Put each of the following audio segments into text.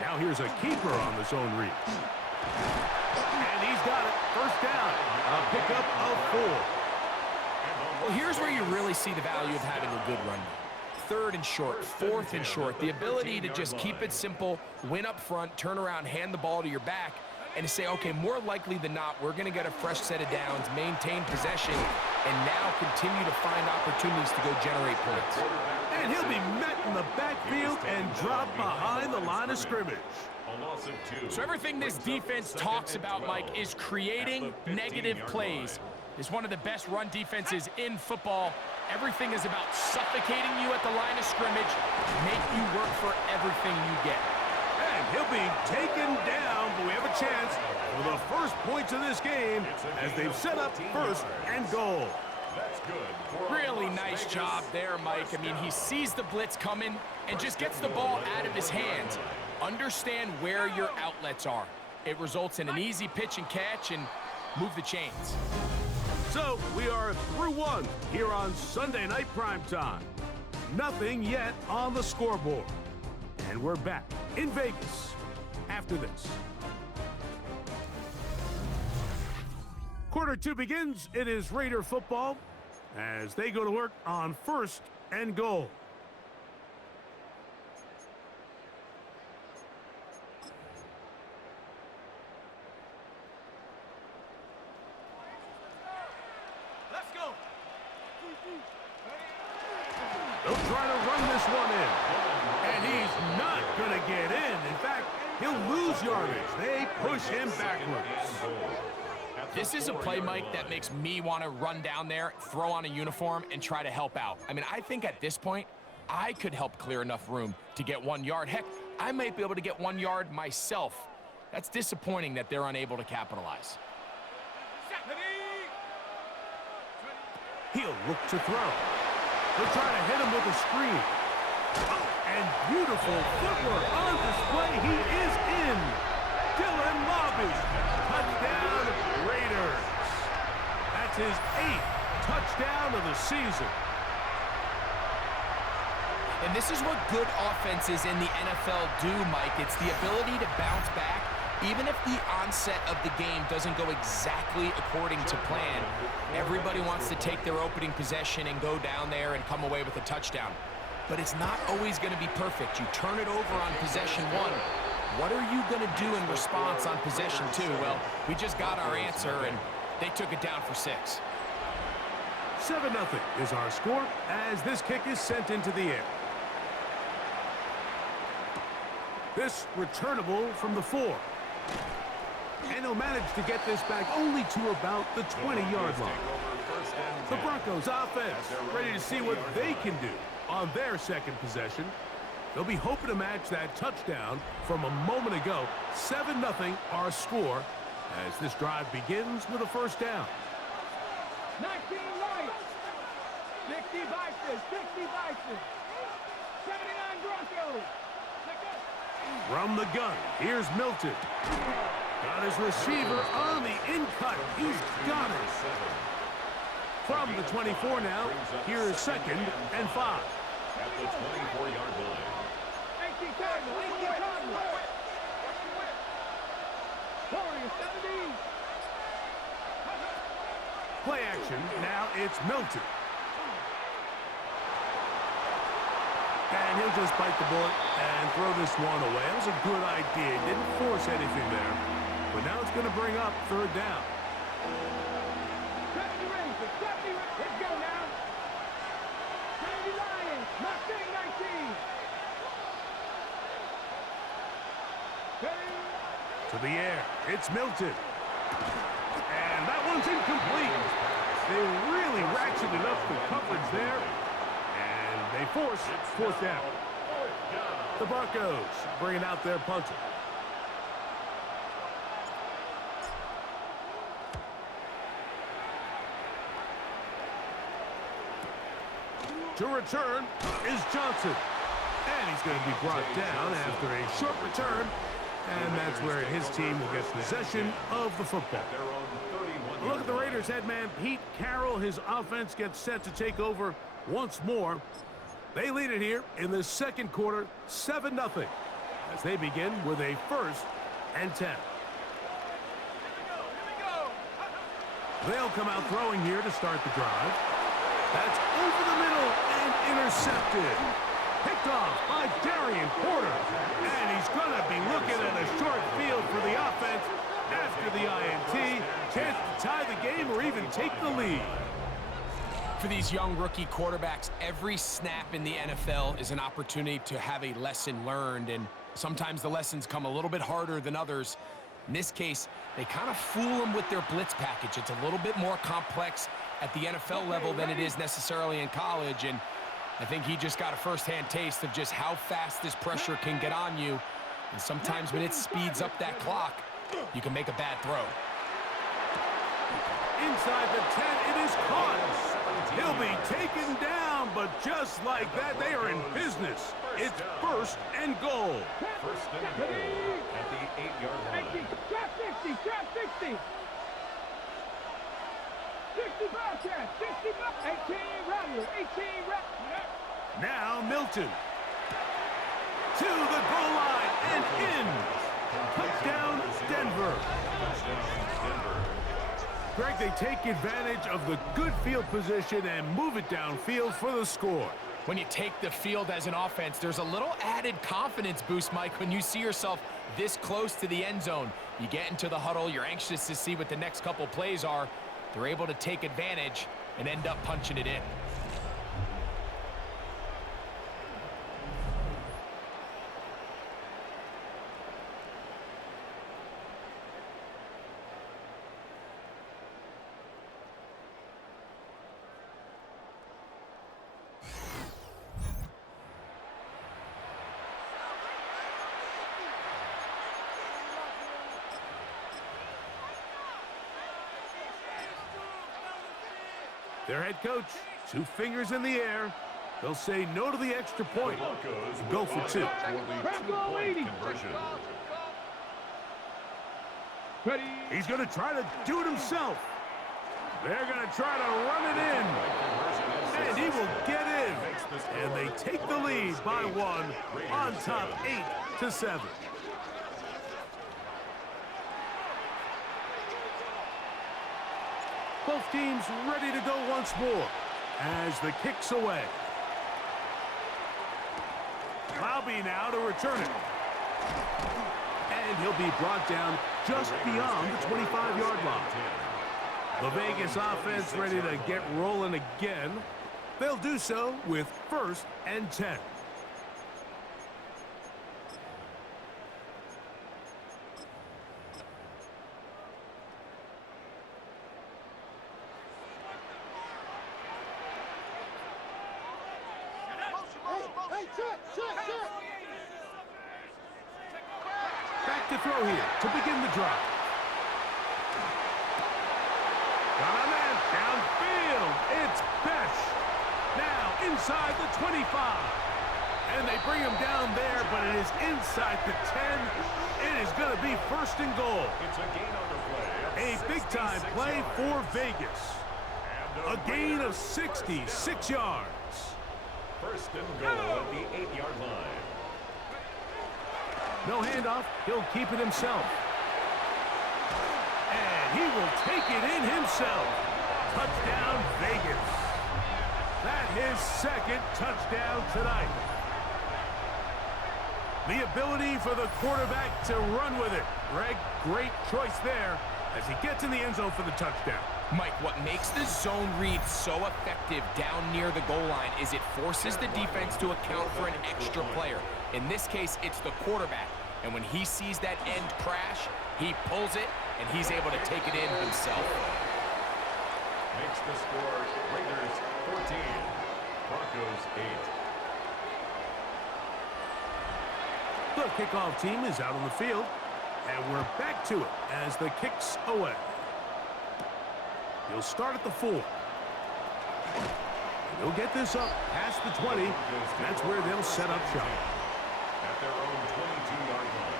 Now here's a keeper on the zone read. And he's got it. First down. A pickup of 4. Well, here's where you really see the value of having a good run. 3rd and short, 4th and short. The ability to just keep it simple, win up front, turn around, hand the ball to your back, and to say, okay, more likely than not, we're going to get a fresh set of downs, maintain possession, and now continue to find opportunities to go generate points. And he'll be met in the backfield and dropped behind the line of scrimmage. So everything this defense talks about, Mike, is creating negative plays. It's one of the best run defenses in football. Everything is about suffocating you at the line of scrimmage, make you work for everything you get. And he'll be taken down, but we have a chance for the first points of this game as they've set up 1st and goal. Really nice job there, Mike. I mean, he sees the blitz coming and just gets the ball out of his hands. Understand where your outlets are. It results in an easy pitch and catch and move the chains. So we are through 1 here on Sunday Night Primetime. Nothing yet on the scoreboard. And we're back in Vegas after this. Quarter 2 begins. It is Raider football as they go to work on 1st and goal. Let's go. They'll try to run this one in. And he's not going to get in. In fact, he'll lose yardage. They push him backwards. This is a play, Mike, that makes me want to run down there, throw on a uniform, and try to help out. I mean, I think at this point, I could help clear enough room to get 1 yard. Heck, I might be able to get 1 yard myself. That's disappointing that they're unable to capitalize. He'll look to throw. They'll try to hit him with a screen. And beautiful footwork on display. He is in. Dylan Lobby. Touchdown, Raiders. That's his 8th touchdown of the season. And this is what good offenses in the NFL do, Mike. It's the ability to bounce back, even if the onset of the game doesn't go exactly according to plan. Everybody wants to take their opening possession and go down there and come away with a touchdown. But it's not always going to be perfect. You turn it over on possession 1. What are you going to do in response on possession 2? Well, we just got our answer, and they took it down for 6. 7-0 is our score as this kick is sent into the air. This returnable from the 4. And he'll manage to get this back only to about the 20-yard line. The Broncos offense ready to see what they can do on their 2nd possession. They'll be hoping to match that touchdown from a moment ago. 7-0 our score as this drive begins with a 1st down. 19 Lions, 60 Vikings, 60 Vikings, 79 Broncos. From the gun, here's Milton. Got his receiver on the in-cut. He's got it. From the 24 now, here's 2nd and 5. At the 24-yard line. 18 Cardinals, 18 Cardinals. 40, 70. Play action, now it's Milton. And he'll just bite the bullet and throw this one away. That was a good idea. He didn't force anything there. But now it's going to bring up 3rd down. 70 Rangers, 70 Rangers. Let's go now. 70 Lions, Mustang 19. To the air, it's Milton. And that one's incomplete. They really ratcheted up the coverage there. And they force 4th down. The Broncos bringing out their punter. To return is Johnson. And he's going to be brought down after a short return. And that's where his team will get possession of the football. Look at the Raiders head man, Pete Carroll. His offense gets set to take over once more. They lead it here in the 2nd quarter, 7-0. as they begin with a 1st and 10. They'll come out throwing here to start the drive. That's over the middle and intercepted. Picked off by Darian Porter. And he's going to be looking at a short field for the offense after the INT. Chance to tie the game or even take the lead. For these young rookie quarterbacks, every snap in the NFL is an opportunity to have a lesson learned, and sometimes the lessons come a little bit harder than others. In this case, they kind of fool them with their blitz package. It's a little bit more complex at the NFL level than it is necessarily in college, and I think he just got a first-hand taste of just how fast this pressure can get on you, and sometimes when it speeds up that clock, you can make a bad throw. Inside the 10, it is caught. He'll be taken down, but just like that, they are in business. It's 1st and goal. 1st and goal at the 8-yard line. Trap 60, trap 60. 65 trap, 65. 18 rattle, 18 rattle. Now Milton. To the goal line and in. Touchdown, Denver. Greg, they take advantage of the good field position and move it downfield for the score. When you take the field as an offense, there's a little added confidence boost, Mike, when you see yourself this close to the end zone. You get into the huddle, you're anxious to see what the next couple plays are. They're able to take advantage and end up punching it in. Their head coach, 2 fingers in the air. They'll say no to the extra point and go for 2. He's going to try to do it himself. They're going to try to run it in. And he will get in. And they take the lead by 1 on top 8-7. Both teams ready to go once more as the kick's away. Laube now to return it. And he'll be brought down just beyond the 25-yard line. The Vegas offense ready to get rolling again. They'll do so with 1st and 10. Back to throw here to begin the drive. Got a man downfield. It's Besh. Now inside the 25. And they bring him down there, but it is inside the 10. It is going to be 1st and goal. It's a gain on the play. A big-time play for Vegas. A gain of 66 yards. 1st and goal at the 8-yard line. No handoff. He'll keep it himself. And he will take it in himself. Touchdown, Vegas. That's his 2nd touchdown tonight. The ability for the quarterback to run with it. Greg, great choice there as he gets in the end zone for the touchdown. Mike, what makes the zone read so effective down near the goal line is it forces the defense to account for an extra player. In this case, it's the quarterback. And when he sees that end crash, he pulls it, and he's able to take it in himself. Makes the score Raiders 14, Broncos 8. The kickoff team is out on the field, and we're back to it as the kick's away. He'll start at the 4. He'll get this up past the 20. That's where they'll set up shop. At their own 22-yard line.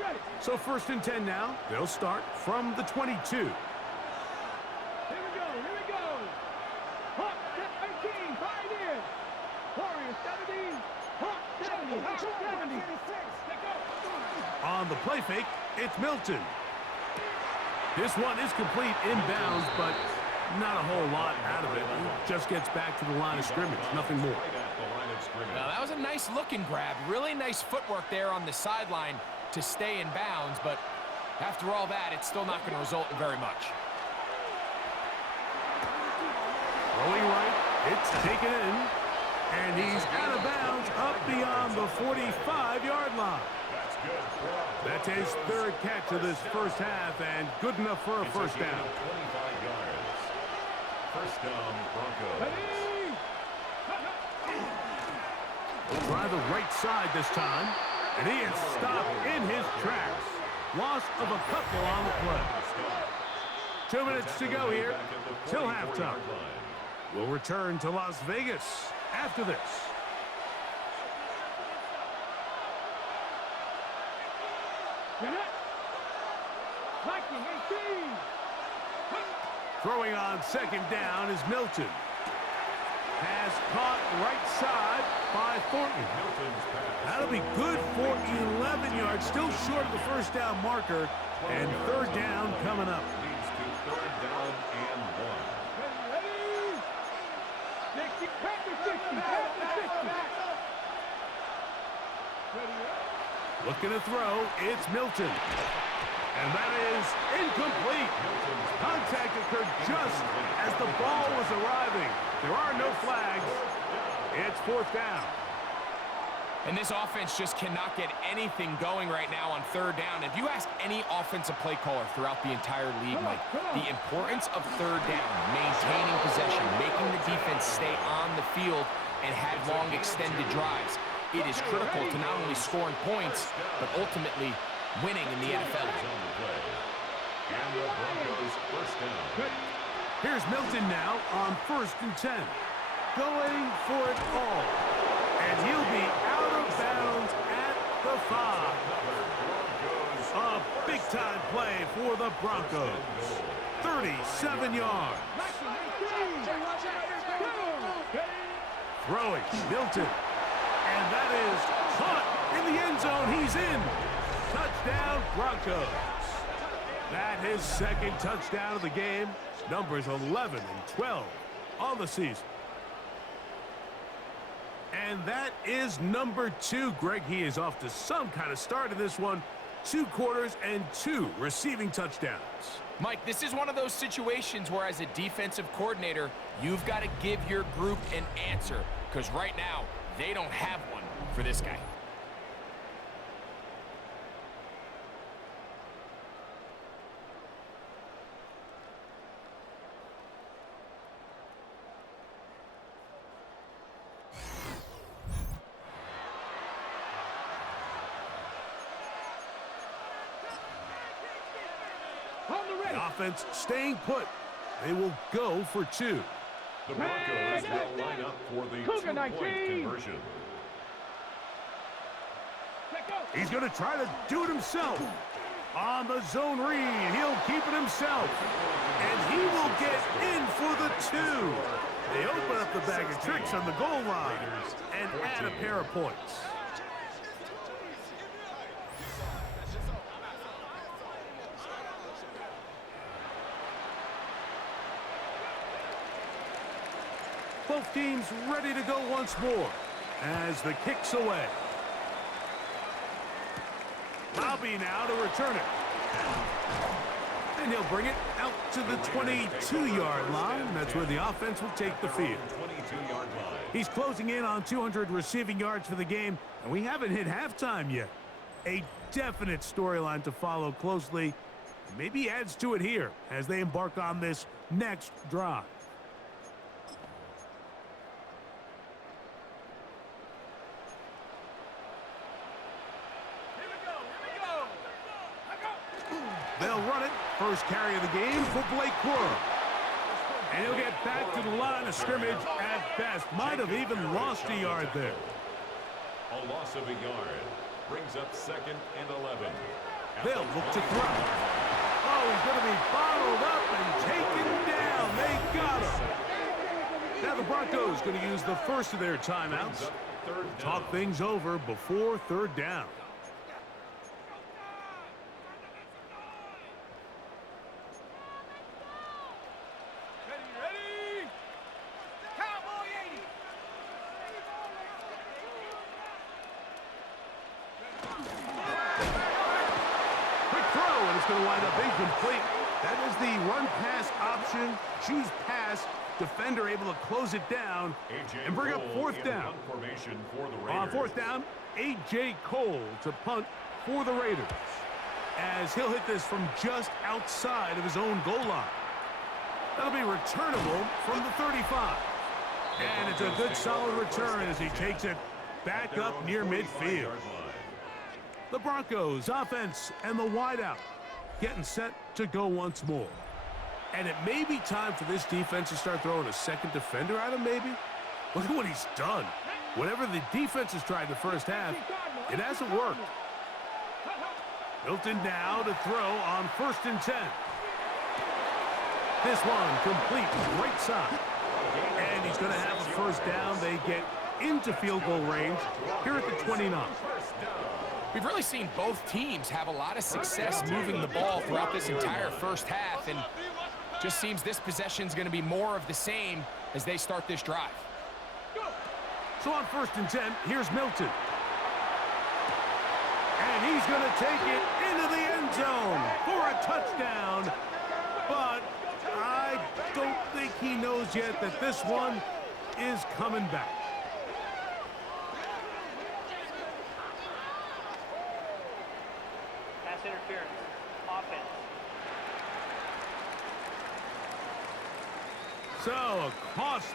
Ready. So 1st and 10 now. They'll start from the 22. 18, 5 in. Warriors 70, Hawks 70, Hawks 70. Let's go. On the play fake, it's Milton. This one is complete inbounds, but not a whole lot out of it. Just gets back to the line of scrimmage, nothing more. Now, that was a nice looking grab. Really nice footwork there on the sideline to stay in bounds, but after all that, it's still not going to result in very much. Rolling right, it's taken in, and he's out of bounds up beyond the 45-yard line. That's his third catch of this first half, and good enough for a first down. 25 yards. First down, Broncos. He'll try the right side this time, and he is stopped in his tracks. Loss of a couple on the play. 2 minutes to go here till halftime. We'll return to Las Vegas after this. Throwing on second down is Milton. Pass caught right side by Thornton. That'll be good for 11 yards. Still short of the first down marker. And third down coming up. Leads to third down and 1. Looking to throw, it's Milton. And that is incomplete. Contact occurred just as the ball was arriving. There are no flags. It's fourth down. And this offense just cannot get anything going right now on third down. If you ask any offensive play caller throughout the entire league, Mike, the importance of third down, maintaining possession, making the defense stay on the field and have long extended drives, it is critical to not only scoring points, but ultimately winning in the NFL. And the Broncos first down. Here's Milton now on 1st and 10. Going for it all. And he'll be out of bounds at the 5. A big-time play for the Broncos. 37 yards. Throwing, Milton. And that is caught in the end zone. He's in. Touchdown, Broncos. That his second touchdown of the game. Numbers 11 and 12 on the season. And that is number 2. Greg, he is off to some kind of start in this one. 2 quarters and 2 receiving touchdowns. Mike, this is one of those situations where as a defensive coordinator, you've got to give your group an answer. Because right now, they don't have one for this guy. The offense staying put. They will go for 2. The Broncos now line up for the two-point conversion. He's going to try to do it himself. On the zone read, he'll keep it himself. And he will get in for the 2. They open up the bag of tricks on the goal line and add a pair of points. Both teams ready to go once more as the kick's away. Bobby now to return it. And he'll bring it out to the 22-yard line. That's where the offense will take the field. 22-yard line. He's closing in on 200 receiving yards for the game, and we haven't hit halftime yet. A definite storyline to follow closely. Maybe adds to it here as they embark on this next drive. They'll run it. First carry of the game for Blake Quirrell. And he'll get back to the line of scrimmage at best. Might have even lost a yard there. A loss of a yard brings up 2nd and 11. They'll look to throw. Oh, he's going to be bottled up and taken down. They got him. Now the Broncos going to use the first of their timeouts. Talk things over before third down. Ready? Cowboy 80. Quick throw, and it's going to wind up incomplete. That is the run-pass option. Choose pass. Defender able to close it down and bring up fourth down. On fourth down, A.J. Cole to punt for the Raiders, as he'll hit this from just outside of his own goal line. That'll be returnable from the 35. And it's a good solid return as he takes it back up near midfield. The Broncos offense and the wideout getting set to go once more. And it may be time for this defense to start throwing a second defender at him, maybe. Look at what he's done. Whatever the defense has tried the first half, it hasn't worked. Milton now to throw on 1st and 10. This one complete right side. And he's going to have a first down. They get into field goal range here at the 29. We've really seen both teams have a lot of success moving the ball throughout this entire first half, and just seems this possession is going to be more of the same as they start this drive. So on 1st and 10, here's Milton. And he's going to take it into the end zone for a touchdown. But I don't think he knows yet that this one is coming back. Pass interference. Offense. So, a cost.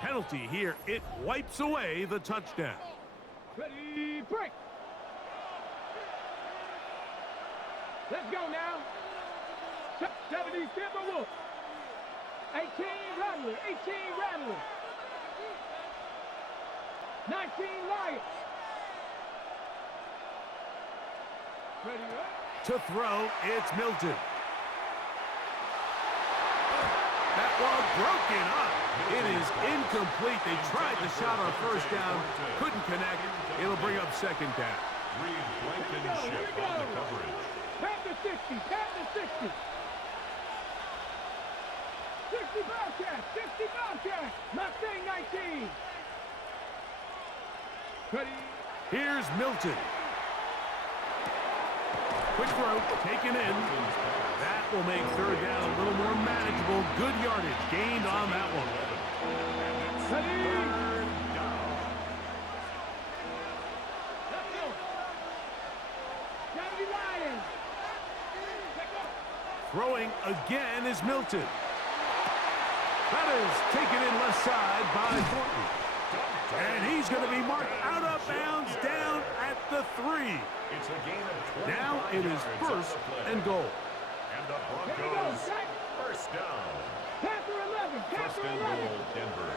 Penalty here. It wipes away the touchdown. Ready, break. Let's go now. 70 Timberwolves. 18 Rattler. 18 Rattler. 19 Lions. Ready, up. To throw, it's Milton. That ball broken up. It is incomplete. They tried the shot on first down. Couldn't connect. It'll bring up second down. Reed Blankenship on the coverage. Tap the 60. Tap the 60. 60 Bobcat. 60 Bobcat. Mustang 19. Ready. Here's Milton. Quick throw, taken in. That will make third down a little more manageable. Good yardage gained on that one. Ready. Let's go. 70 Lions. Throwing again is Milton. That is taken in left side by Thornton. And he's going to be marked out of bounds down at the 3. It's a gain of 20. Now it is 1st and goal. And the Broncos first down. Panther 11. First Panther and 11. goal, Denver.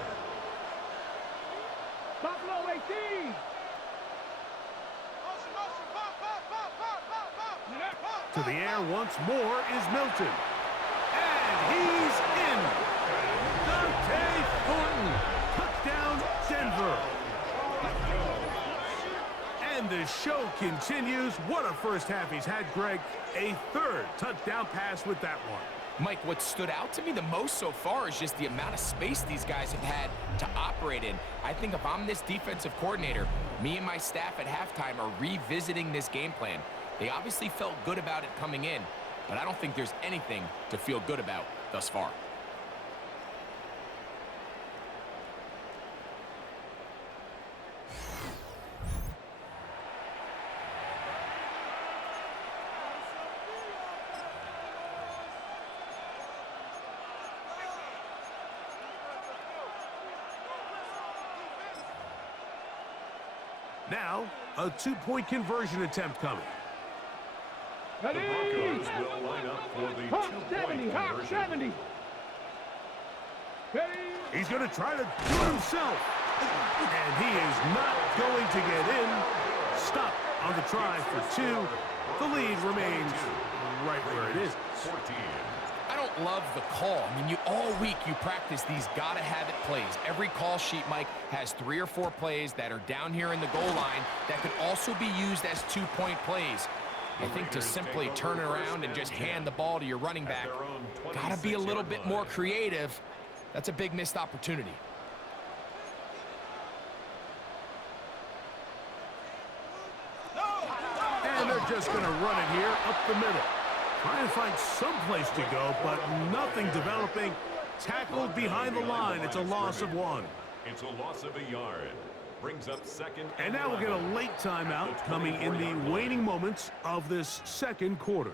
Buffalo 18. To the air once more is Milton. And he's in. Dante Thornton. Touchdown, Denver. And the show continues. What a first half he's had, Greg. A 3rd touchdown pass with that one. Mike, what stood out to me the most so far is just the amount of space these guys have had to operate in. I think if I'm this defensive coordinator, me and my staff at halftime are revisiting this game plan. They obviously felt good about it coming in, but I don't think there's anything to feel good about thus far. Now, a 2-point conversion attempt coming. The Broncos will line up for the two-point conversion. 70. He's going to try to do it himself. And he is not going to get in. Stop on the try for 2. The lead remains right where it is. 14. I don't love the call. I mean, all week you practice these gotta-have-it plays. Every call sheet, Mike, has 3 or 4 plays that are down here in the goal line that could also be used as two-point plays. I think to simply turn it around and just hand the ball to your running back, gotta be a little bit more creative. That's a big missed opportunity. And they're just going to run it here up the middle. Trying to find some place to go, but nothing developing. Tackled behind the line. It's a loss of 1. It's a loss of a yard. Brings up second. And now we'll get a late timeout coming in the waning moments of this second quarter.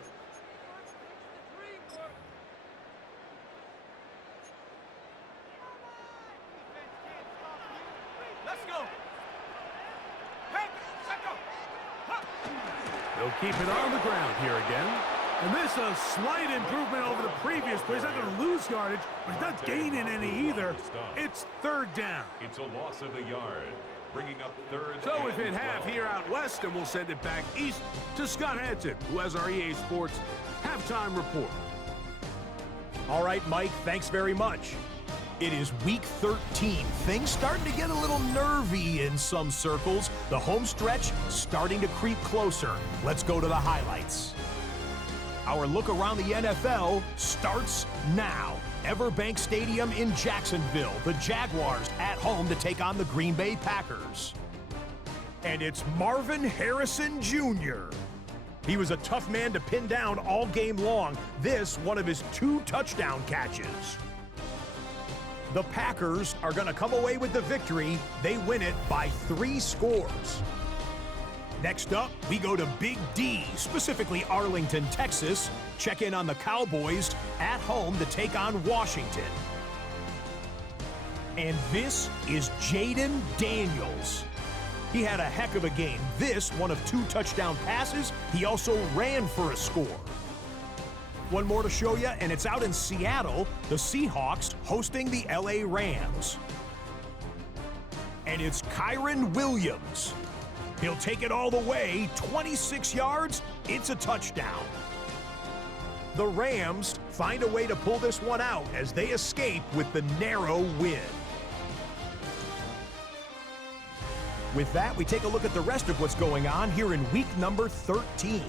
They'll keep it on the ground here again. And this a slight improvement over the previous play. He's not going to lose yardage, but he's not gaining any either. It's 3rd down. It's a loss of a yard. Bringing up 3rd. So we've hit half here out west, and we'll send it back east to Scott Hansen, who has our EA Sports halftime report. All right, Mike, thanks very much. It is week 13. Things starting to get a little nervy in some circles. The home stretch starting to creep closer. Let's go to the highlights. Our look around the NFL starts now. Everbank Stadium in Jacksonville. The Jaguars at home to take on the Green Bay Packers. And it's Marvin Harrison Jr. He was a tough man to pin down all game long. This one of his 2 touchdown catches. The Packers are going to come away with the victory. They win it by 3 scores. Next up, we go to Big D, specifically Arlington, Texas. Check in on the Cowboys at home to take on Washington. And this is Jaden Daniels. He had a heck of a game. This, one of 2 touchdown passes. He also ran for a score. One more to show you, and it's out in Seattle, the Seahawks hosting the LA Rams. And it's Kyron Williams. He'll take it all the way, 26 yards, it's a touchdown. The Rams find a way to pull this one out as they escape with the narrow win. With that, we take a look at the rest of what's going on here in week number 13.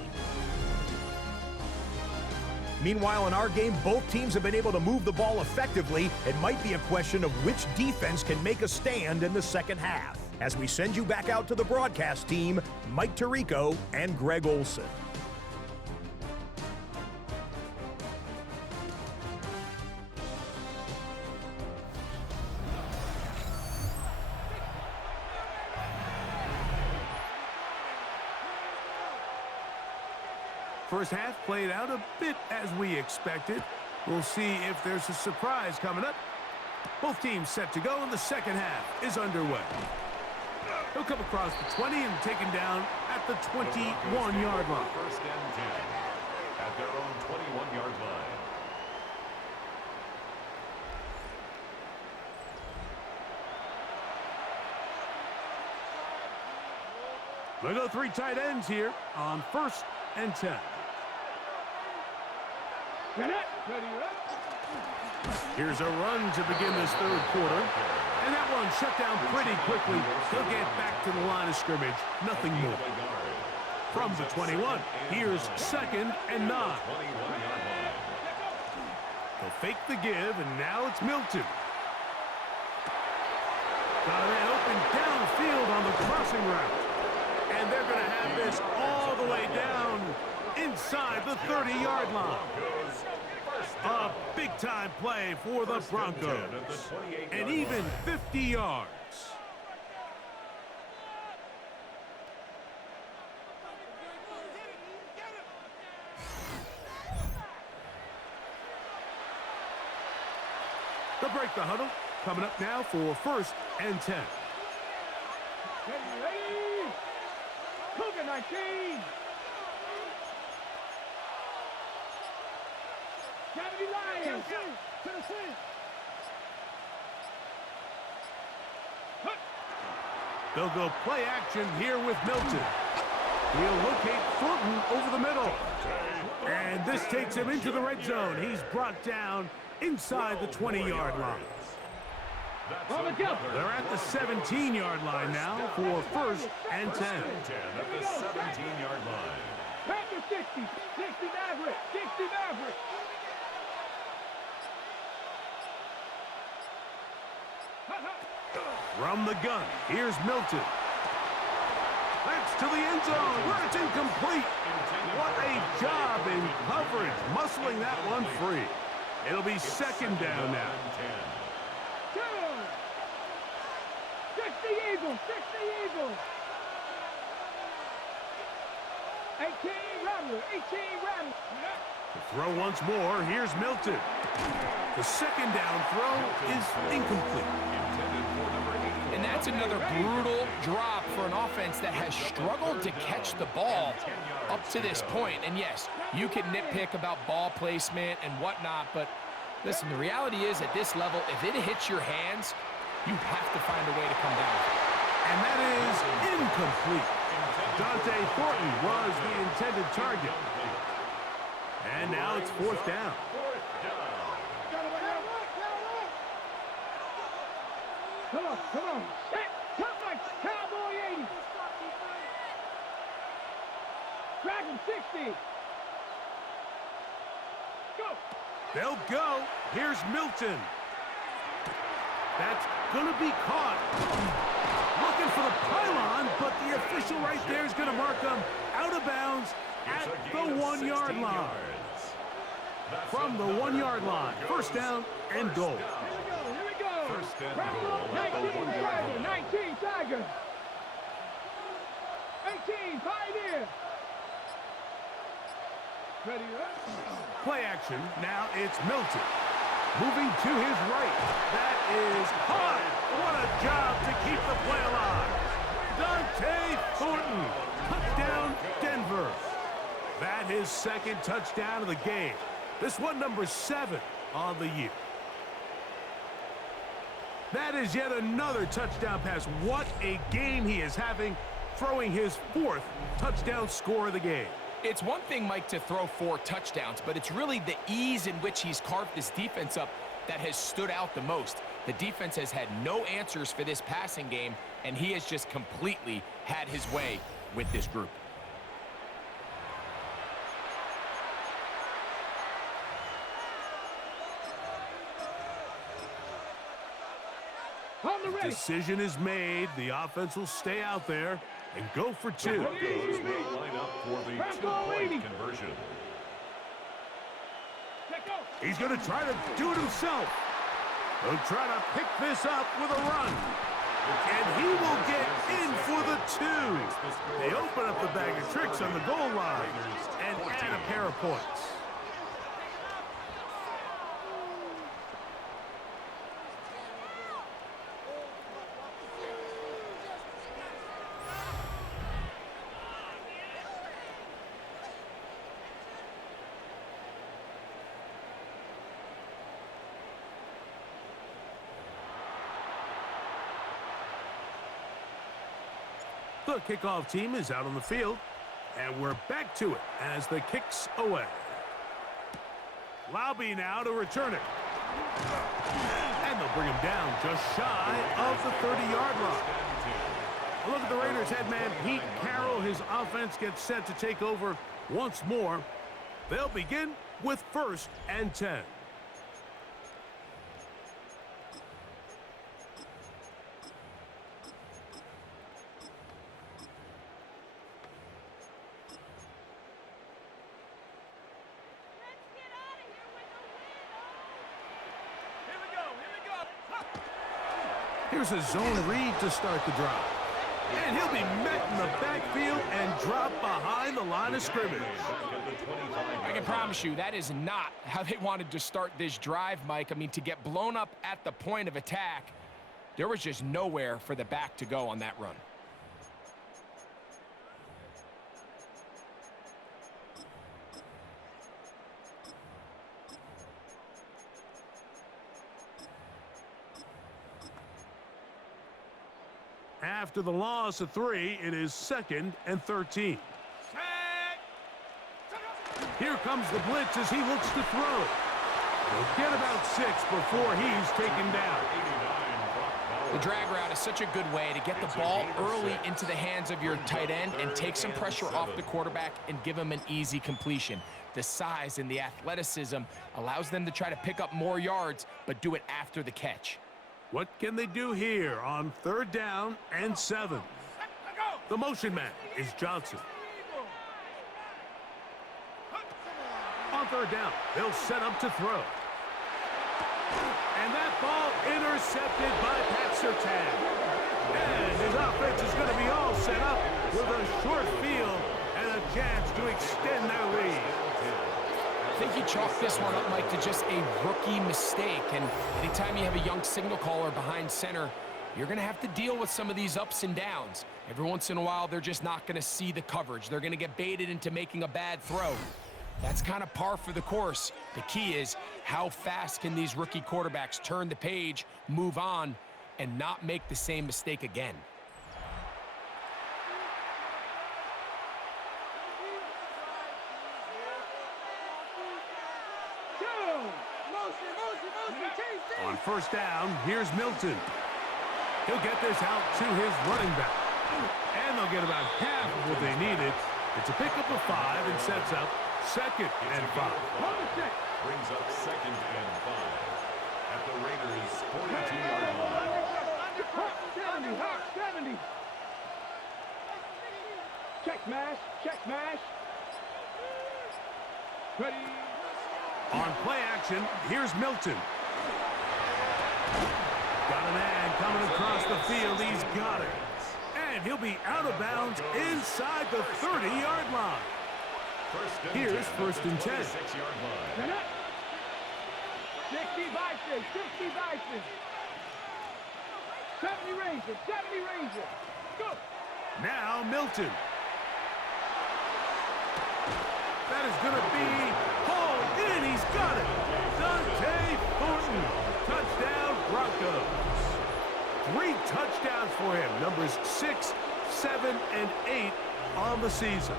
Meanwhile, in our game, both teams have been able to move the ball effectively. It might be a question of which defense can make a stand in the second half. As we send you back out to the broadcast team, Mike Tirico and Greg Olson. First half played out a bit as we expected. We'll see if there's a surprise coming up. Both teams set to go, and the second half is underway. He'll come across the 20 and taken down at the 21-yard line. First and 10 at their own 21-yard line. We'll go 3 tight ends here on 1st and 10. Here's a run to begin this 3rd quarter. And that one shut down pretty quickly. He'll get back to the line of scrimmage. Nothing more. From the 21, here's 2nd and 9. They'll fake the give, and now it's Milton. Got a man open downfield on the crossing route. And they're going to have this all the way down inside the 30-yard line. A big-time play for the Broncos. And even 50 yards. They'll break the huddle. Coming up now for 1st and 10. Ready? Cougar 19. 70 Lions. Tennessee. They'll go play action here with Milton. He'll locate Thornton over the middle. And this takes him into the red zone. He's brought down inside the 20-yard line. They're at the 17-yard line now for first and 10. At the 17-yard line. Packers 60. 60 Maverick. 60 Maverick. From the gun, here's Milton. That's to the end zone, where it's incomplete. What a job in coverage, muscling that one free. It'll be second down now. 60 Eagles. 60 Eagles. 18 Rattler. 18 Rattler. The throw once more, here's Milton. The second down throw is incomplete. And that's another brutal drop for an offense that has struggled to catch the ball up to this point. And yes, you can nitpick about ball placement and whatnot, but listen, the reality is at this level, if it hits your hands, you have to find a way to come down. And that is incomplete. Dante Thornton was the intended target. And now it's fourth down. Come on, come on. Come like Cowboy 80. Dragon 60. Go. They'll go. Here's Milton. That's going to be caught. Looking for the pylon, but the official right there is going to mark him out of bounds at the 1-yard line. From the 1-yard line, first down and goal. First and goal. 19 Tiger. 19 Tiger. 18 Pioneer. Ready up. Play action. Now it's Milton. Moving to his right. That is caught. What a job to keep the play alive. Dante Thornton. Touchdown, Denver. That his second touchdown of the game. This one number 7 on the year. That is yet another touchdown pass. What a game he is having, throwing his 4th touchdown score of the game. It's one thing, Mike, to throw 4 touchdowns, but it's really the ease in which he's carved this defense up that has stood out the most. The defense has had no answers for this passing game, and he has just completely had his way with this group. Decision is made. The offense will stay out there and go for 2. Broncos will line up for the 2-point conversion. He's going to try to do it himself. He'll try to pick this up with a run. And he will get in for the 2. They open up the bag of tricks on the goal line and add a pair of points. The kickoff team is out on the field, and we're back to it as the kick's away. Lobby now to return it. And they'll bring him down just shy of the 30-yard line. Look at the Raiders head man, Pete Carroll. His offense gets set to take over once more. They'll begin with first and 10. Here's a zone read to start the drive. And he'll be met in the backfield and dropped behind the line of scrimmage. I can promise you that is not how they wanted to start this drive, Mike. I mean, to get blown up at the point of attack, there was just nowhere for the back to go on that run. After the loss of 3, it is 2nd and 13. Here comes the blitz as he looks to throw. He'll get about 6 before he's taken down. The drag route is such a good way to get the ball early into the hands of your tight end and take some pressure off the quarterback and give him an easy completion. The size and the athleticism allows them to try to pick up more yards, but do it after the catch. What can they do here on 3rd down and 7? The motion man is Johnson. On 3rd down, they'll set up to throw. And that ball intercepted by Pat Surtain. And his offense is going to be all set up with a short field and a chance to extend their lead. I think you chalk this one up, Mike, to just a rookie mistake. And anytime you have a young signal caller behind center, you're going to have to deal with some of these ups and downs. Every once in a while, they're just not going to see the coverage. They're going to get baited into making a bad throw. That's kind of par for the course. The key is how fast can these rookie quarterbacks turn the page, move on, and not make the same mistake again. On 1st down, here's Milton. He'll get this out to his running back. And they'll get about half of what they needed. It's a pickup of 5 and sets up 2nd and 5. Brings up 2nd and 5 at the Raiders' 42-yard line. 70. Check mash. Ready. On play action, here's Milton. Got a man coming across the field. He's got it. And he'll be out of bounds inside the 30-yard line. Here's 1st and 10. 60 Vikings. 70 Rangers. Go. Now Milton. That is going to be hauled in. He's got it. Dante Thornton. Touchdown, Broncos. 3 touchdowns for him. Numbers 6, 7, and 8 on the season.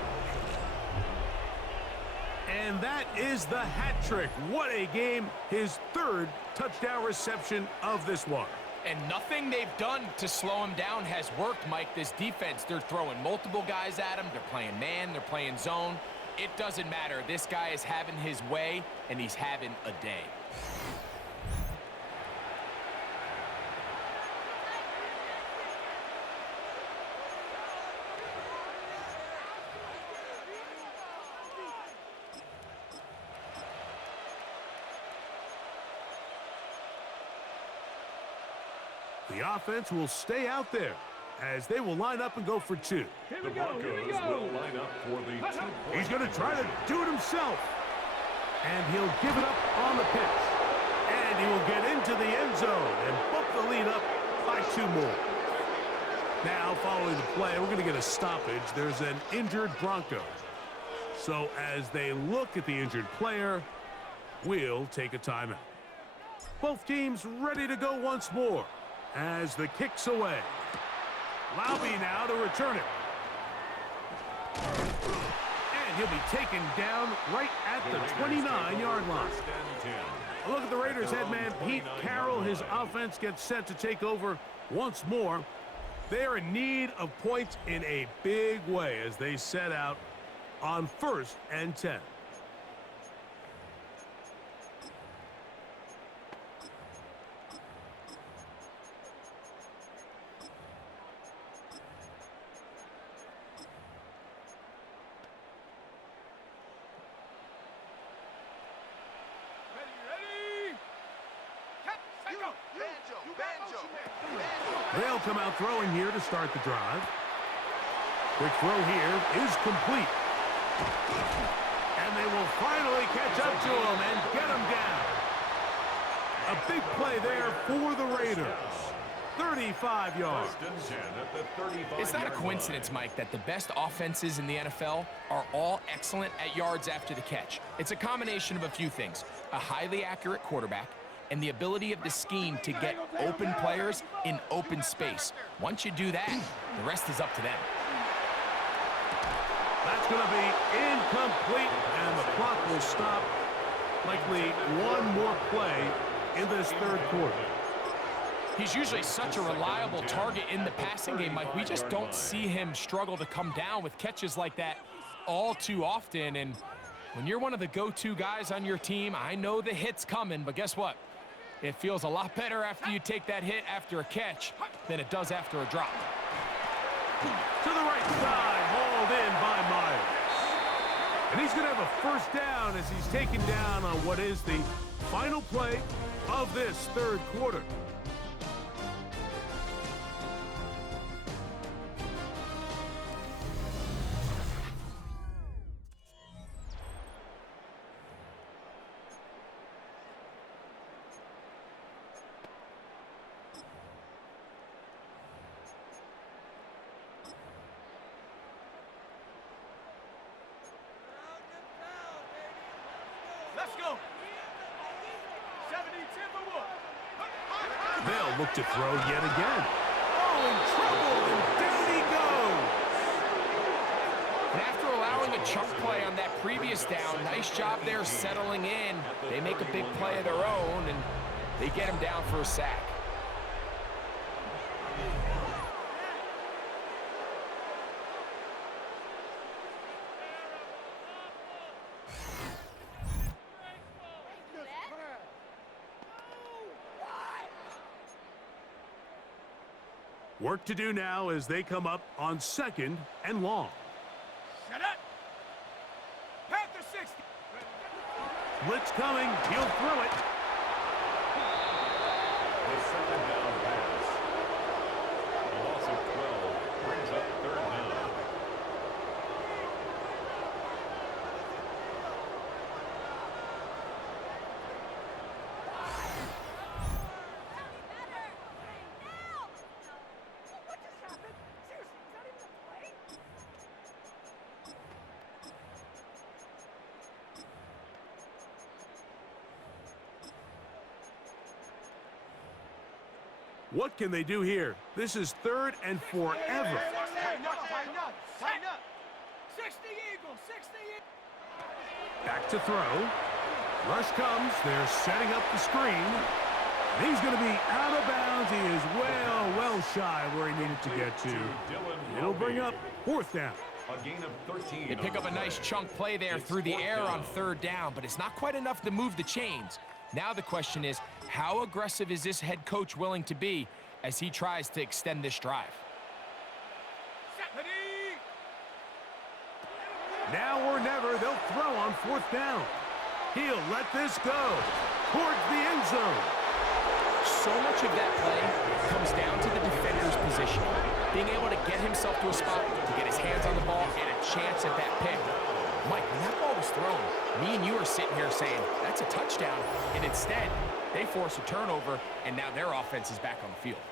And that is the hat trick. What a game. His 3rd touchdown reception of this one. And nothing they've done to slow him down has worked, Mike. This defense, they're throwing multiple guys at him. They're playing man. They're playing zone. It doesn't matter. This guy is having his way, and he's having a day. The offense will stay out there as they will line up and go for 2. The Broncos will line up for the 2-point. He's going to try to do it himself. And he'll give it up on the pitch. And he will get into the end zone and bump the lead up by 2 more. Now, following the play, we're going to get a stoppage. There's an injured Bronco. So as they look at the injured player, we'll take a timeout. Both teams ready to go once more as the kick's away. Laube now to return it. And he'll be taken down right at the 29-yard line. A look at the Raiders head man Pete Carroll. His offense gets set to take over once more. They are in need of points in a big way as they set out on 1st and 10. They'll come out throwing here to start the drive. Quick throw here is complete. And they will finally catch up to him and get him down. A big play there for the Raiders. 35 yards. It's not a coincidence, Mike, that the best offenses in the NFL are all excellent at yards after the catch. It's a combination of a few things. A highly accurate quarterback, and the ability of the scheme to get open players in open space. Once you do that, the rest is up to them. That's going to be incomplete, and the clock will stop. Likely one more play in this third quarter. He's usually such a reliable target in the passing game, Mike. We just don't see him struggle to come down with catches like that all too often. And when you're one of the go-to guys on your team, I know the hit's coming, but guess what? It feels a lot better after you take that hit after a catch than it does after a drop. To the right side, hauled in by Myers. And he's going to have a first down as he's taken down on what is the final play of this third quarter. Let's go. 70 Timberwolves. They'll look to throw yet again. Oh, in trouble, and down he goes. And after allowing a chunk play on that previous down, nice job there settling in. They make a big play of their own, and they get him down for a sack. Work to do now as they come up on 2nd and long. Shut up. Panther 60. Blitz coming. He'll throw it. The second down pass. A loss of 12 brings up third down. What can they do here? This is 3rd and forever. Tighten up, tighten up, tighten up. 60 Eagles, 60 Eagles. Back to throw. Rush comes. They're setting up the screen. And he's going to be out of bounds. He is well shy of where he needed to get to. It'll bring up 4th down. A gain of 13. They pick up a nice chunk play there through the air on 3rd down, but it's not quite enough to move the chains. Now the question is, how aggressive is this head coach willing to be as he tries to extend this drive? Now or never, they'll throw on 4th down. He'll let this go towards the end zone. So much of that play comes down to the defender's position. Being able to get himself to a spot, to get his hands on the ball, and a chance at that pick. Mike, when that ball was thrown, me and you are sitting here saying, that's a touchdown. And instead, they force a turnover, and now their offense is back on the field.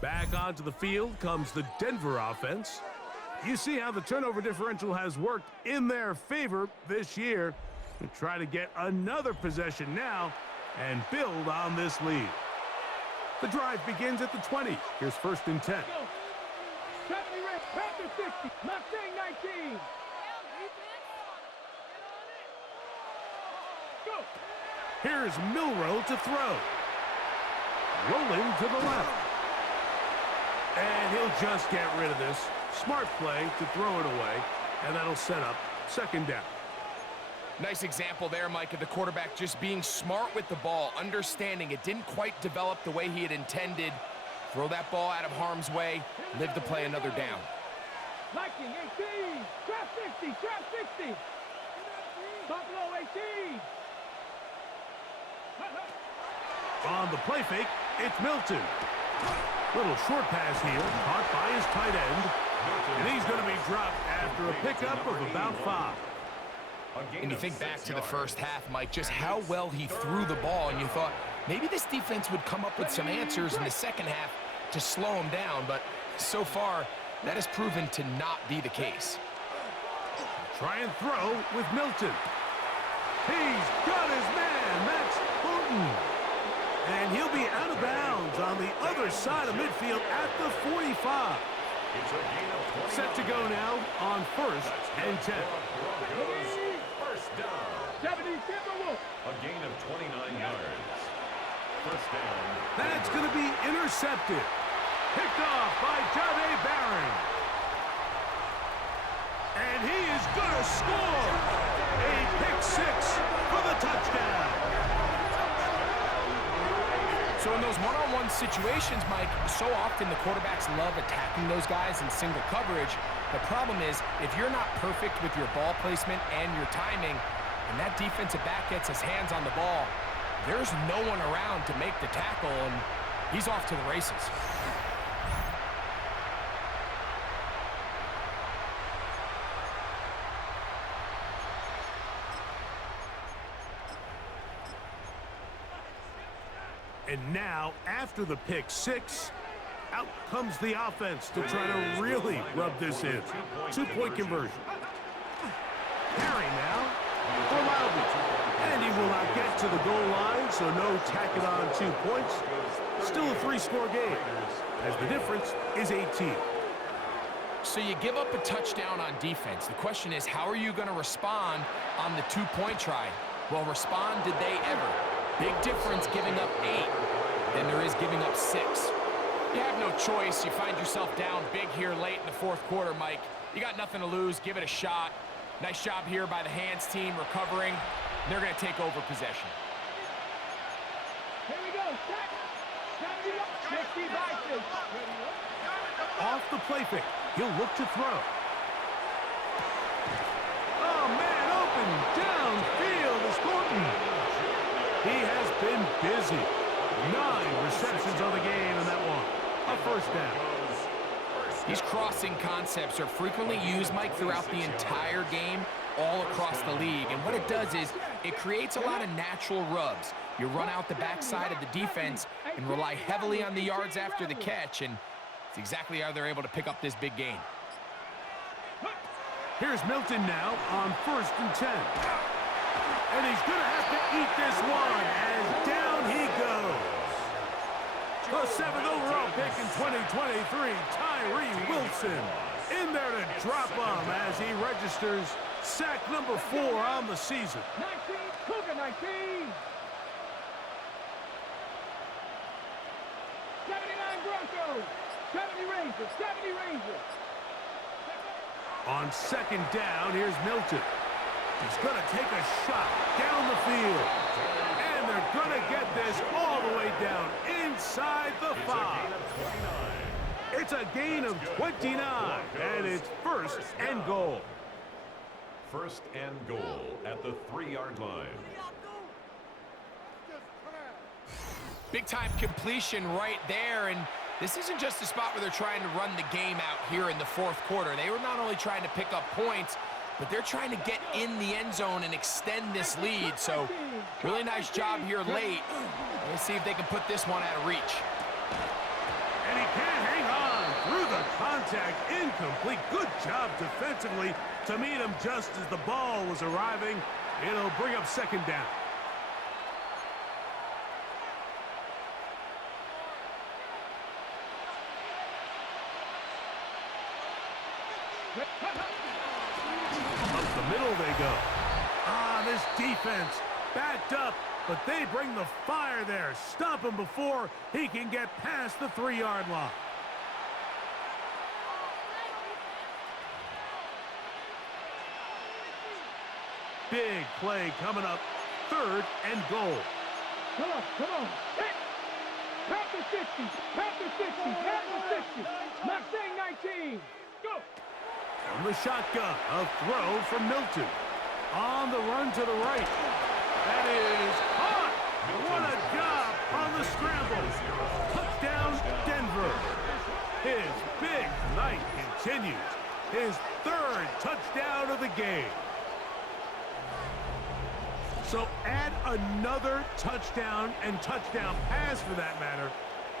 Back onto the field comes the Denver offense. You see how the turnover differential has worked in their favor this year. They try to get another possession now and build on this lead. The drive begins at the 20. Here's 1st and 10. 70 Reds, Panther 60, Mustang 19. Go. Here's Milrow to throw. Rolling to the left. And he'll just get rid of this. Smart play to throw it away, and that'll set up 2nd down. Nice example there, Mike, of the quarterback just being smart with the ball, understanding it didn't quite develop the way he had intended. Throw that ball out of harm's way, live to play another down. Viking 18, trap 60, trap 60. Buffalo 18. On the play fake, it's Milton. Little short pass here, caught by his tight end. And he's going to be dropped after a pickup of about 5. And you think back to the first half, Mike, just how well he threw the ball, and you thought maybe this defense would come up with some answers in the second half to slow him down, but so far that has proven to not be the case. Try and throw with Milton. He's got his man. That's Milton. And he'll be out of bounds on the other side of midfield at the 45. It's a gain of 29. Set to go now on 1st and 10. Broncos, first down. 70 Timberwolves. A gain of 29 yards. First down. That's going to be intercepted. Picked off by Jahdae Barron. And he is going to score. A pick 6 for the touchdown. So in those one-on-one situations, Mike, so often the quarterbacks love attacking those guys in single coverage. The problem is, if you're not perfect with your ball placement and your timing, and that defensive back gets his hands on the ball, there's no one around to make the tackle, and he's off to the races. And now, after the pick 6, out comes the offense to try to really rub this in. 2-point conversion. Harry now for Loudon. And he will not get to the goal line, so no tacking on 2 points. Still a 3-score game, as the difference is 18. So you give up a touchdown on defense. The question is, how are you going to respond on the 2-point try? Well, respond did they ever? Big difference giving up 8 than there is giving up 6. You have no choice. You find yourself down big here late in the 4th quarter, Mike. You got nothing to lose. Give it a shot. Nice job here by the hands team recovering. They're going to take over possession. Here we go. Set. 60 by 6. Off the play fake. He'll look to throw. Oh, man, open downfield is Thornton. He has been busy. 9 receptions on the game in that one. A first down. These crossing concepts are frequently used, Mike, throughout the entire game, all across the league. And what it does is it creates a lot of natural rubs. You run out the backside of the defense and rely heavily on the yards after the catch, and it's exactly how they're able to pick up this big gain. Here's Milton now on 1st and 10. And he's going to have to eat this one as down he goes. The 7th overall pick in 2023, Tyree Wilson, in there to drop him as he registers sack number 4 on the season. 19, Cougar 19. 79 Broncos. 70 Rangers. 70 Rangers. On 2nd down, here's Milton. He's going to take a shot down the field. And they're going to get this all the way down inside the 5. It's a gain of 29, and it's 1st and goal. 1st and goal at the 3-yard line. Big-time completion right there, and this isn't just a spot where they're trying to run the game out here in the 4th quarter. They were not only trying to pick up points, but they're trying to get in the end zone and extend this lead. So really nice job here late. Let's see if they can put this one out of reach. And he can't hang on through the contact. Incomplete. Good job defensively to meet him just as the ball was arriving. It'll bring up 2nd down. Up the middle they go. This defense backed up, but they bring the fire there. Stop him before he can get past the 3-yard line. Big play coming up. 3rd and goal. Come on. Hit. Panther 60. Panther 60. Panther 60. Mustang 19. Go. From the shotgun, a throw from Milton. On the run to the right. That is caught. What a job on the scramble. Touchdown, Denver. His big night continues. His 3rd touchdown of the game. So add another touchdown and touchdown pass for that matter.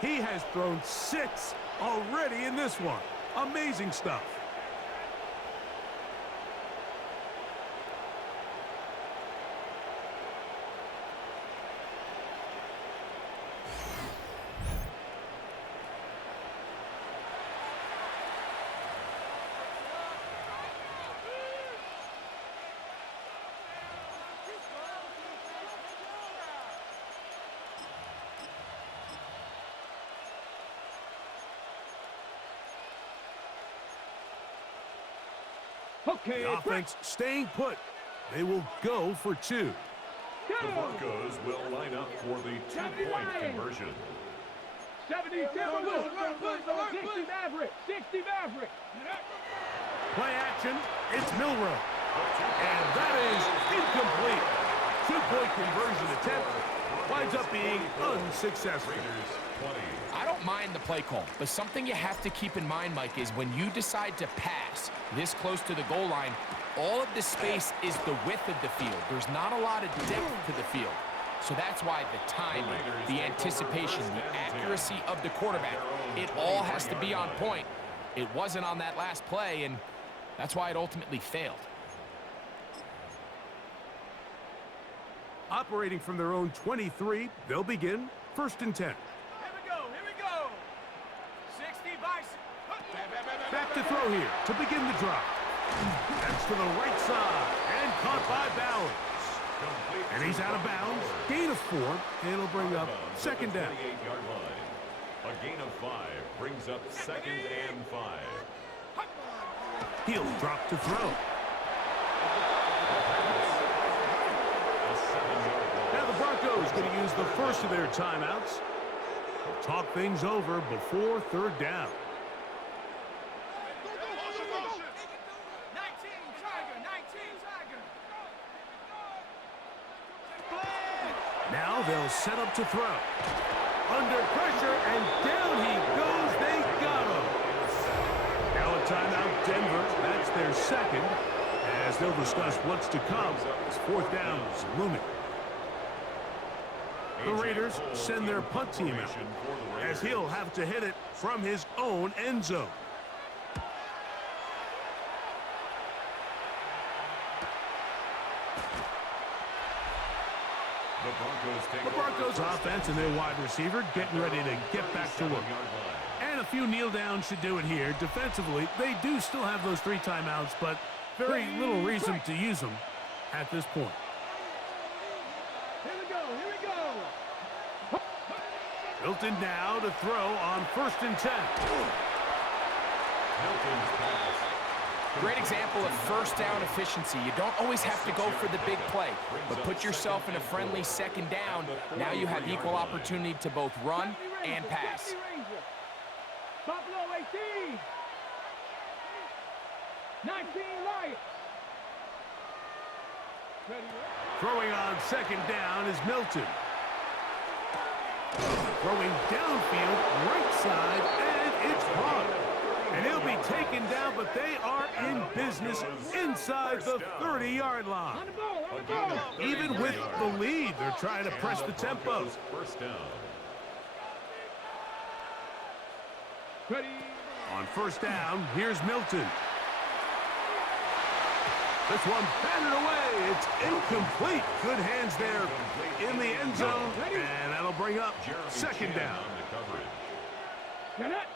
He has thrown 6 already in this one. Amazing stuff. Okay, The offense staying put. They will go for 2. The Broncos will line up for the two-point conversion. 77 will 60 Maverick. 60 Maverick. Play action. It's Milrow. And that is incomplete. Two-point conversion attempt winds up being unsuccessful. Raiders 20. I don't mind the play call, but something you have to keep in mind, Mike, is when you decide to pass this close to the goal line, all of the space is the width of the field. There's not a lot of depth to the field. So that's why the timing, the anticipation, the accuracy of the quarterback, it all has to be on point. It wasn't on that last play, and that's why it ultimately failed. Operating from their own 23, they'll begin 1st and 10. Here we go. 60 Bison. Back to throw here to begin the drive. That's to the right side and caught by Bowers. And he's out of bounds. Gain of 4, and it'll bring up 2nd down. 28-yard line. A gain of 5 brings up 2nd and 5. He'll drop to throw. Now the Broncos going to use the first of their timeouts. They'll talk things over before 3rd down. 19 Tiger. Now they'll set up to throw. Under pressure, and down he goes. They got him. Now a timeout, Denver. That's their 2nd. As they'll discuss what's to come as 4th down is looming. The Raiders send their punt team out, as he'll have to hit it from his own end zone. The Broncos offense and their wide receiver getting ready to get back to work. And a few kneel downs should do it here. Defensively, they do still have those 3 timeouts, but very little reason to use them at this point. Here we go. Milton now to throw on 1st and 10. Milton's pass. Great example of 1st down efficiency. You don't always have to go for the big play, but put yourself in a friendly 2nd down. Now you have equal opportunity to both run and pass. Buffalo 18. 19 Lions. Throwing on 2nd down is Milton. Throwing downfield, right side, and it's caught. And he'll be taken down, but they are in business inside the 30-yard line. On the ball. Even with the lead, they're trying to press the tempo. 1st down. Ready. On 1st down, here's Milton. This one batted away. It's incomplete. Good hands there in the end zone, and that'll bring up 2nd down. Get it.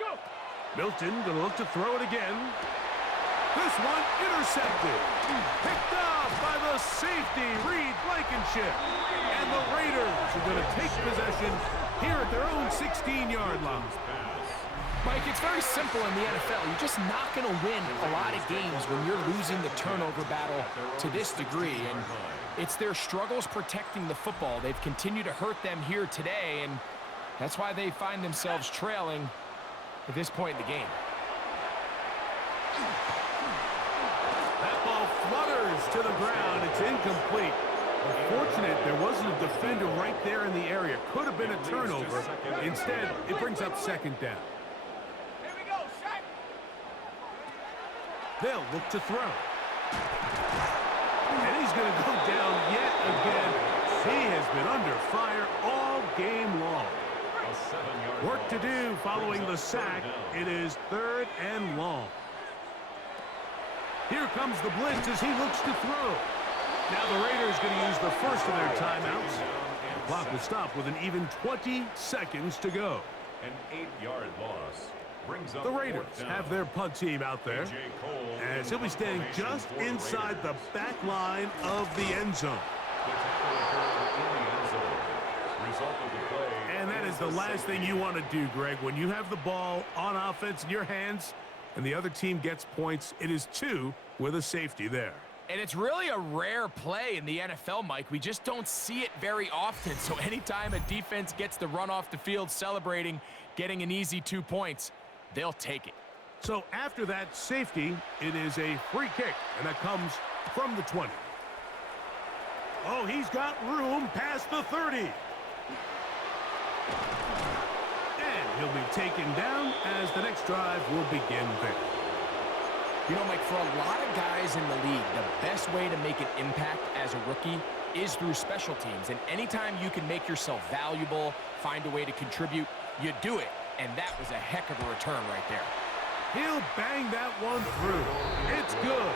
Go. Milton gonna look to throw it again. This one intercepted. Picked off by the safety, Reed Blankenship. And the Raiders are gonna take possession here at their own 16-yard line. Mike, it's very simple in the NFL. You're just not going to win a lot of games when you're losing the turnover battle to this degree. And it's their struggles protecting the football. They've continued to hurt them here today, and that's why they find themselves trailing at this point in the game. That ball flutters to the ground. It's incomplete. Unfortunate there wasn't a defender right there in the area. Could have been a turnover. Instead, it brings up 2nd down. Here we go, set. They'll look to throw. And he's going to go down yet again. He has been under fire all game long. A 7-yard Work to loss. do following the Brings up sack. third down. It is 3rd and long. Here comes the blitz as he looks to throw. Now the Raiders going to use the first of their timeouts. The clock will stop with an even 20 seconds to go. An 8-yard loss. Brings up The Raiders fourth down. have their punt team out there, J. Cole as in he'll be standing formation just for the inside the Raiders. back line of the end zone. The tackle occurred in the end zone. Result of the play. And that is the last thing you want to do, Greg. When you have the ball on offense in your hands and the other team gets points, it is 2 with a safety there. And it's really a rare play in the NFL, Mike. We just don't see it very often. So anytime a defense gets to run off the field celebrating, getting an easy 2 points, they'll take it. So after that safety, it is a free kick, and that comes from the 20. Oh, he's got room past the 30. And he'll be taken down as the next drive will begin there. You know, Mike, for a lot of guys in the league, the best way to make an impact as a rookie is through special teams. And anytime you can make yourself valuable, find a way to contribute, you do it. And that was a heck of a return right there. He'll bang that one through. It's good.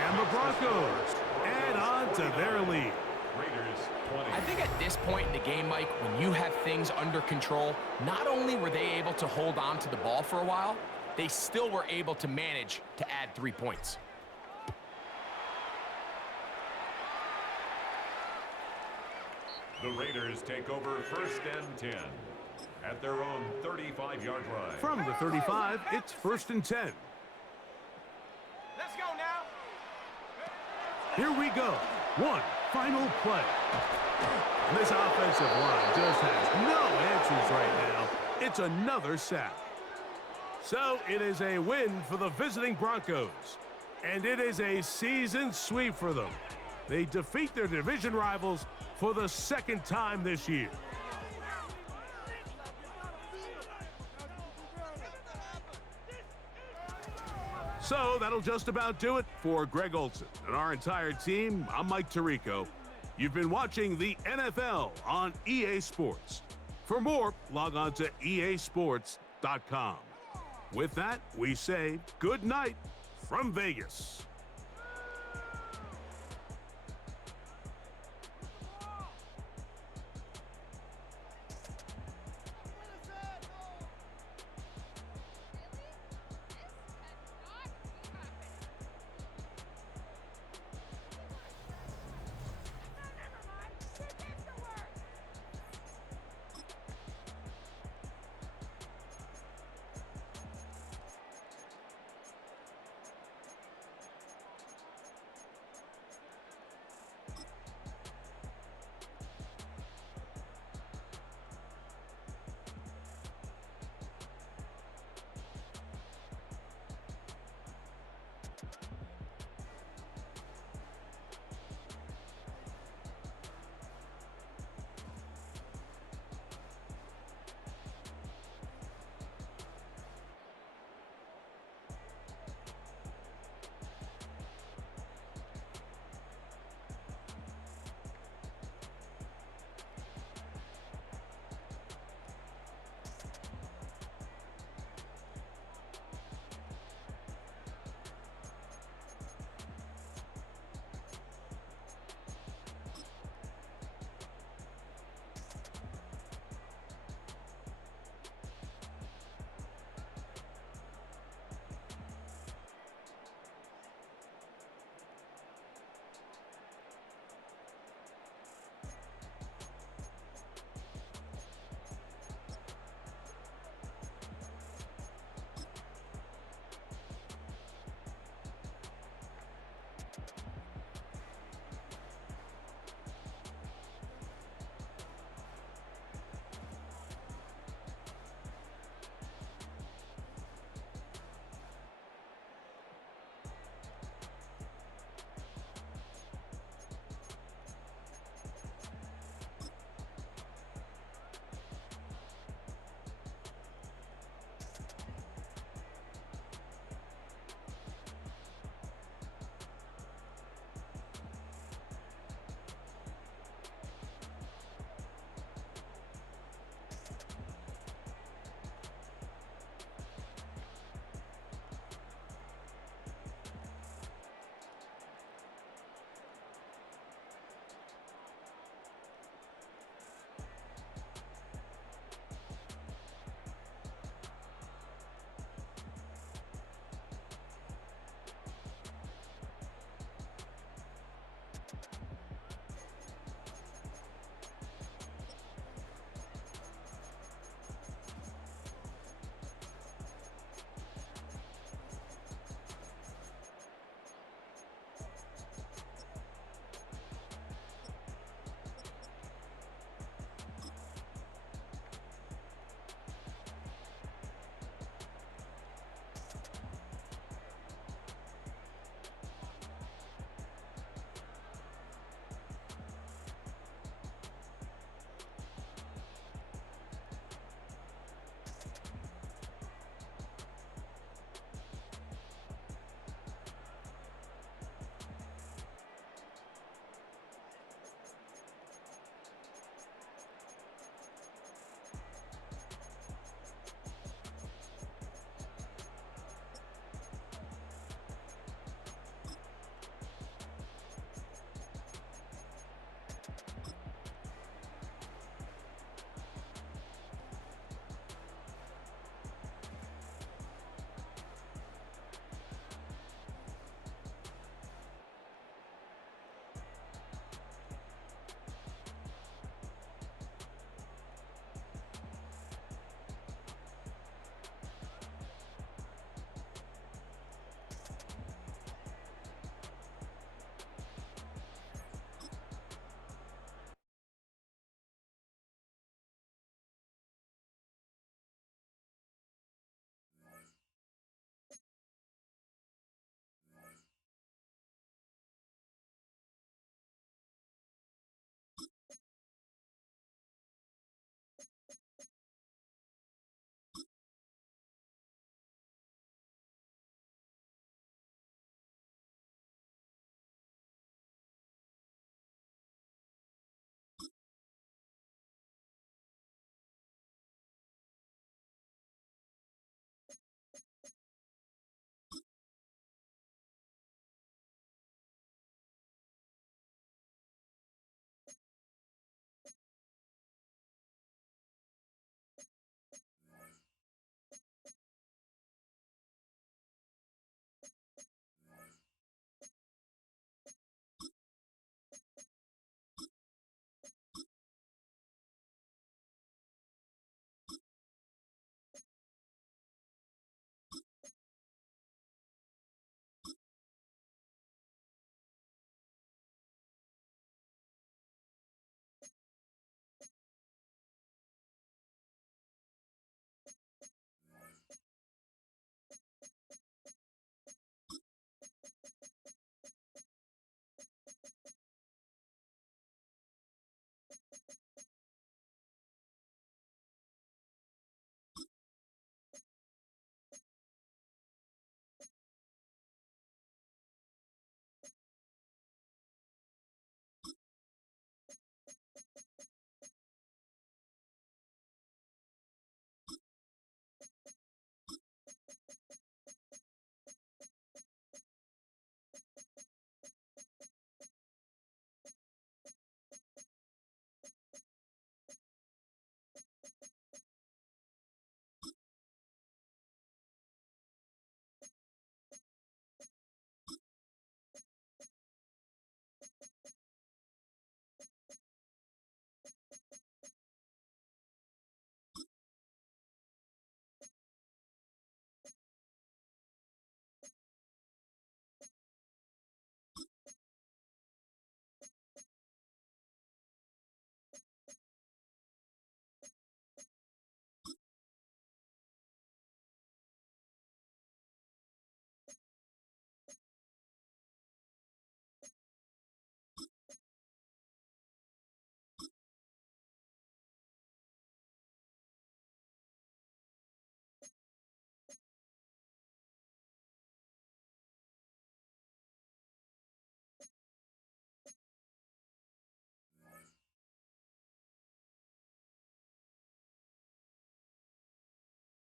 And the Broncos add on to their lead. Raiders 20. I think at this point in the game, Mike, when you have things under control, not only were they able to hold on to the ball for a while, they still were able to manage to add 3 points. The Raiders take over 1st and 10 at their own 35-yard line. From the 35, it's 1st and 10. Let's go now. Here we go. One final play. And this offensive line just has no answers right now. It's another sack. So it is a win for the visiting Broncos. And it is a season sweep for them. They defeat their division rivals for the 2nd time this year. So that'll just about do it for Greg Olson and our entire team. I'm Mike Tirico. You've been watching the NFL on EA Sports. For more, log on to easports.com. With that, we say good night from Vegas.